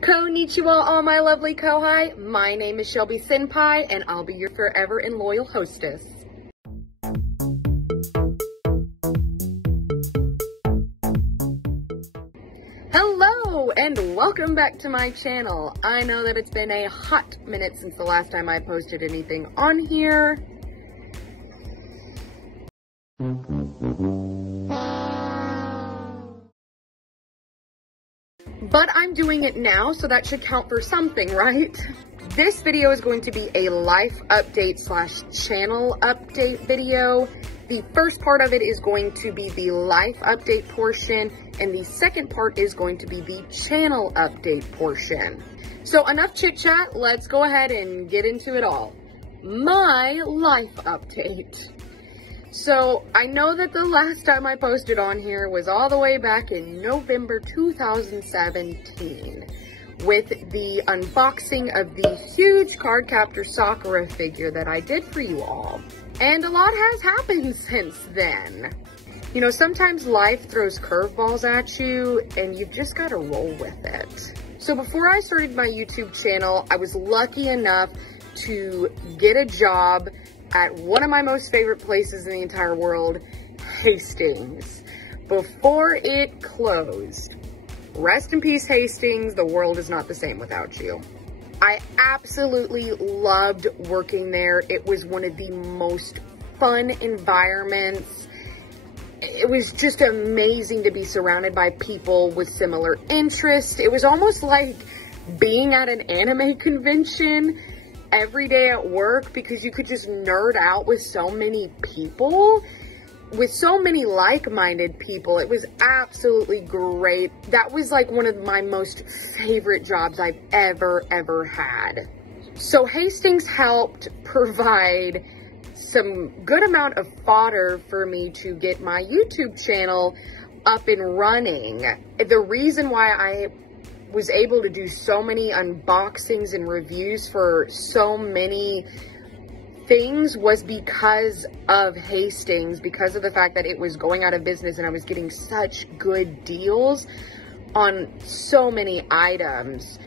Konnichiwa, all my lovely Kohai. My name is Shelbie Senpai, and I'll be your forever and loyal hostess. Hello, and welcome back to my channel. I know that it's been a hot minute since the last time I posted anything on here. But I'm doing it now, so that should count for something, right? This video is going to be a life update / channel update video. The first part of it is going to be the life update portion, and the second part is going to be the channel update portion. So enough chit chat, let's go ahead and get into it all. My life update. So I know that the last time I posted on here was all the way back in November 2017 with the unboxing of the huge Cardcaptor Sakura figure that I did for you all. And a lot has happened since then. You know, sometimes life throws curveballs at you and you've just got to roll with it. So before I started my YouTube channel, I was lucky enough to get a job at one of my most favorite places in the entire world, Hastings, before it closed. Rest in peace, Hastings. The world is not the same without you. I absolutely loved working there. It was one of the most fun environments. It was just amazing to be surrounded by people with similar interests. It was almost like being at an anime convention every day at work, because you could just nerd out with so many people, with so many like-minded people. It was absolutely great. That was like one of my most favorite jobs I've ever had. So Hastings helped provide some good amount of fodder for me to get my YouTube channel up and running. The reason why I was able to do so many unboxings and reviews for so many things was because of Hastings, because of the fact that it was going out of business and I was getting such good deals on so many items.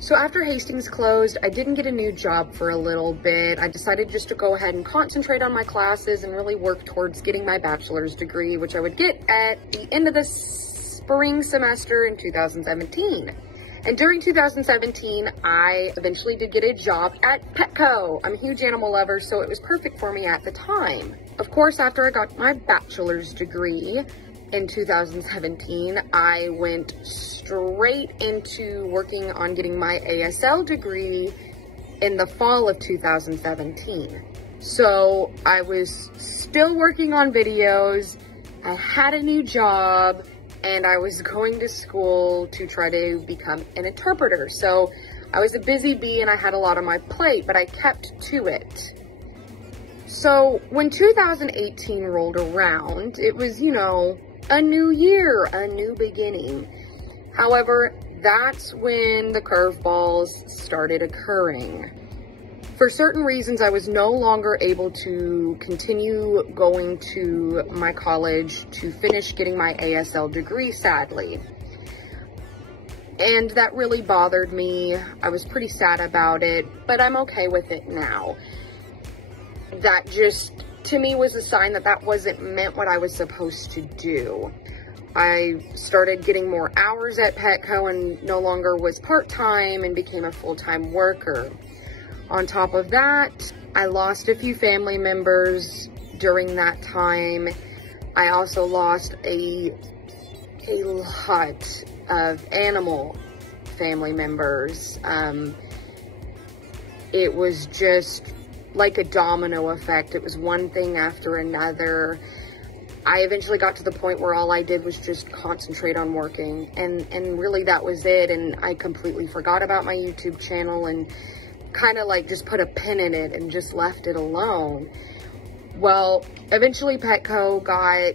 So after Hastings closed, I didn't get a new job for a little bit. I decided just to go ahead and concentrate on my classes and really work towards getting my bachelor's degree, which I would get at the end of the spring semester in 2017. And during 2017, I eventually did get a job at Petco. I'm a huge animal lover, so it was perfect for me at the time. Of course, after I got my bachelor's degree in 2017, I went straight into working on getting my ASL degree in the fall of 2017. So I was still working on videos, I had a new job, and I was going to school to try to become an interpreter. So I was a busy bee and I had a lot on my plate, but I kept to it. So when 2018 rolled around, it was, you know, a new year, a new beginning. However, that's when the curveballs started occurring. For certain reasons, I was no longer able to continue going to my college to finish getting my ASL degree, sadly. And that really bothered me. I was pretty sad about it, but I'm okay with it now. That just, to me, was a sign that that wasn't meant what I was supposed to do. I started getting more hours at Petco and no longer was part-time and became a full-time worker. On top of that, I lost a few family members during that time. I also lost a lot of animal family members. It was just like a domino effect. It was one thing after another. I eventually got to the point where all I did was just concentrate on working, and really that was it. And I completely forgot about my YouTube channel and kind of like just put a pin in it and just left it alone. Well, eventually Petco got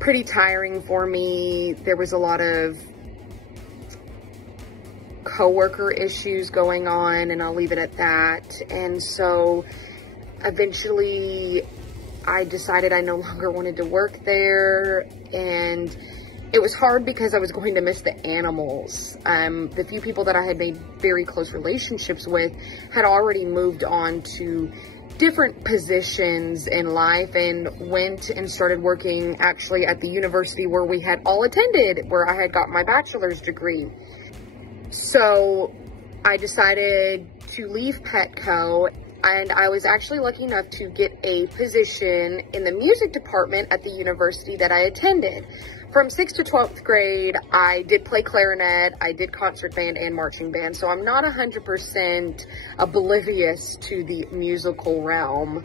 pretty tiring for me. There was a lot of coworker issues going on, and I'll leave it at that. And so eventually I decided I no longer wanted to work there, and It was hard because I was going to miss the animals. The few people that I had made very close relationships with had already moved on to different positions in life and went and started working actually at the university where we had all attended, where I had got my bachelor's degree. So I decided to leave Petco, and I was actually lucky enough to get a position in the music department at the university that I attended. From 6th to 12th grade, I did play clarinet, I did concert band and marching band, so I'm not 100% oblivious to the musical realm.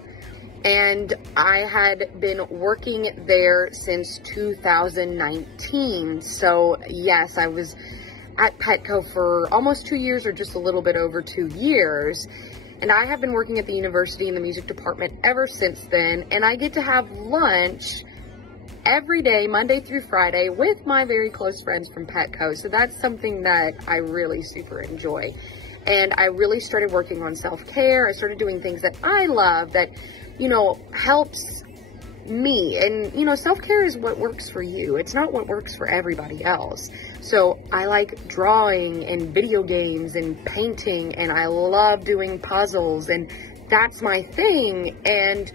And I had been working there since 2019. So yes, I was at Petco for almost 2 years, or just a little bit over 2 years. And I have been working at the university in the music department ever since then. And I get to have lunch every day, Monday through Friday, with my very close friends from Petco. So that's something that I really super enjoy. And I really started working on self-care. I started doing things that I love that, you know, helps me. And, you know, self-care is what works for you. It's not what works for everybody else. So I like drawing and video games and painting, and I love doing puzzles, and that's my thing. And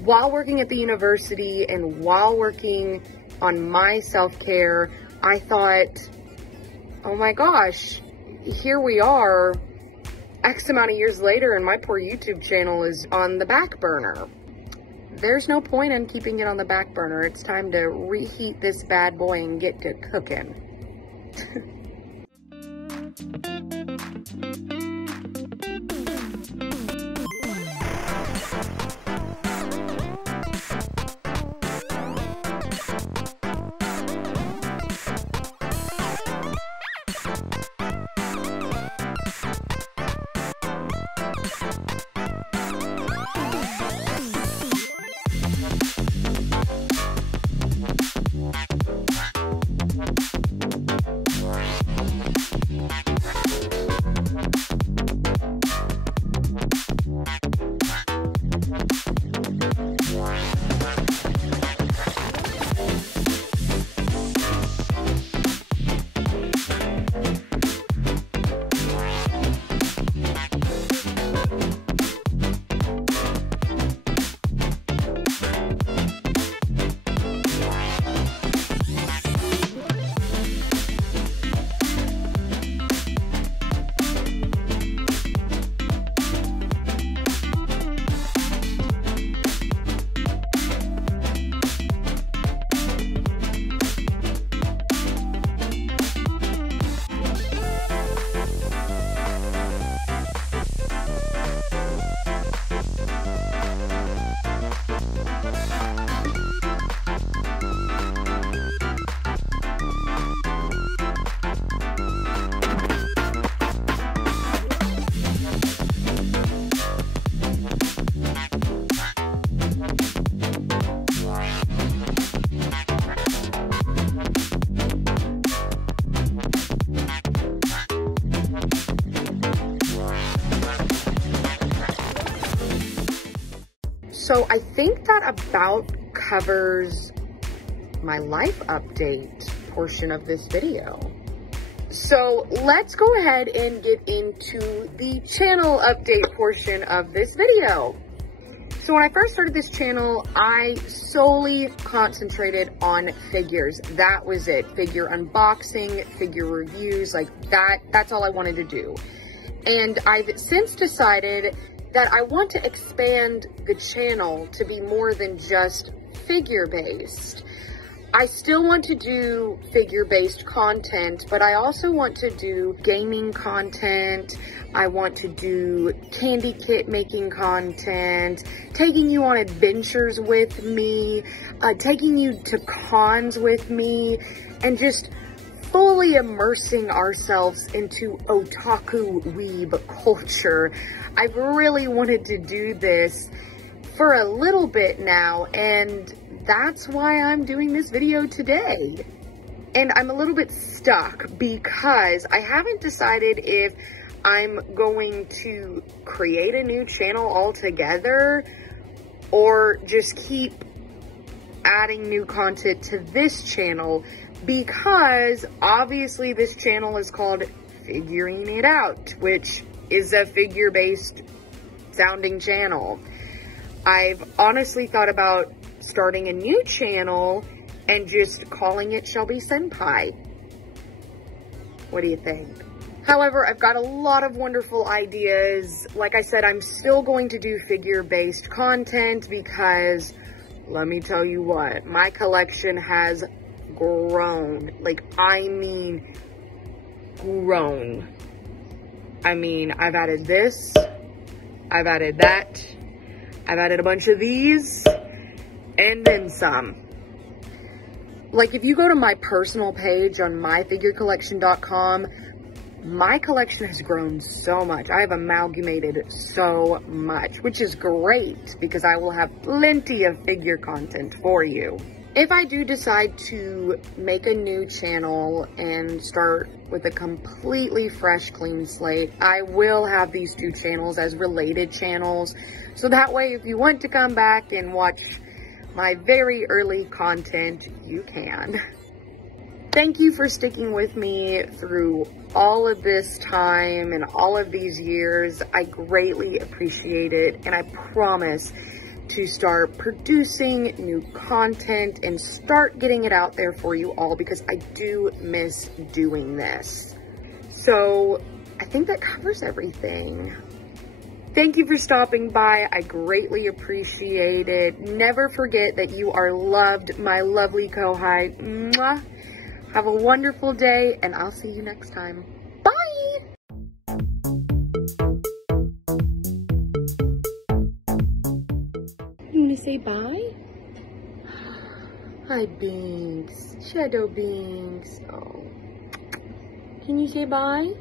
while working at the university and while working on my self-care, I thought, oh my gosh, here we are X amount of years later and my poor YouTube channel is on the back burner. There's no point in keeping it on the back burner. It's time to reheat this bad boy and get to cooking. So I think that about covers my life update portion of this video. So let's go ahead and get into the channel update portion of this video. So when I first started this channel, I solely concentrated on figures. That was it. Figure unboxing, figure reviews, like that's all I wanted to do. And I've since decided that I want to expand the channel to be more than just figure-based. I still want to do figure-based content, but I also want to do gaming content. I want to do candy kit making content, taking you on adventures with me, taking you to cons with me, and just fully immersing ourselves into otaku weeb culture. I've really wanted to do this for a little bit now, and that's why I'm doing this video today. And I'm a little bit stuck because I haven't decided if I'm going to create a new channel altogether or just keep adding new content to this channel. because obviously this channel is called Figuring It Out, which is a figure-based sounding channel. I've honestly thought about starting a new channel and just calling it Shelbie Senpai. What do you think? However, I've got a lot of wonderful ideas. Like I said, I'm still going to do figure-based content because let me tell you what, my collection has grown. Like, I mean, grown. I mean, I've added this, I've added that, I've added a bunch of these, and then some. Like, if you go to my personal page on myfigurecollection.com, my collection has grown so much. I have amalgamated so much, which is great because I will have plenty of figure content for you. If I do decide to make a new channel and start with a completely fresh, clean slate, I will have these two channels as related channels. So that way, if you want to come back and watch my very early content, you can. Thank you for sticking with me through all of this time and all of these years. I greatly appreciate it, and I promise to start producing new content and start getting it out there for you all because I do miss doing this. So I think that covers everything. Thank you for stopping by. I greatly appreciate it. Never forget that you are loved, my lovely Kohai. Mwah. Have a wonderful day, and I'll see you next time. Bye! You gonna say bye? Hi, Binks. Shadow Binks. Oh. Can you say bye?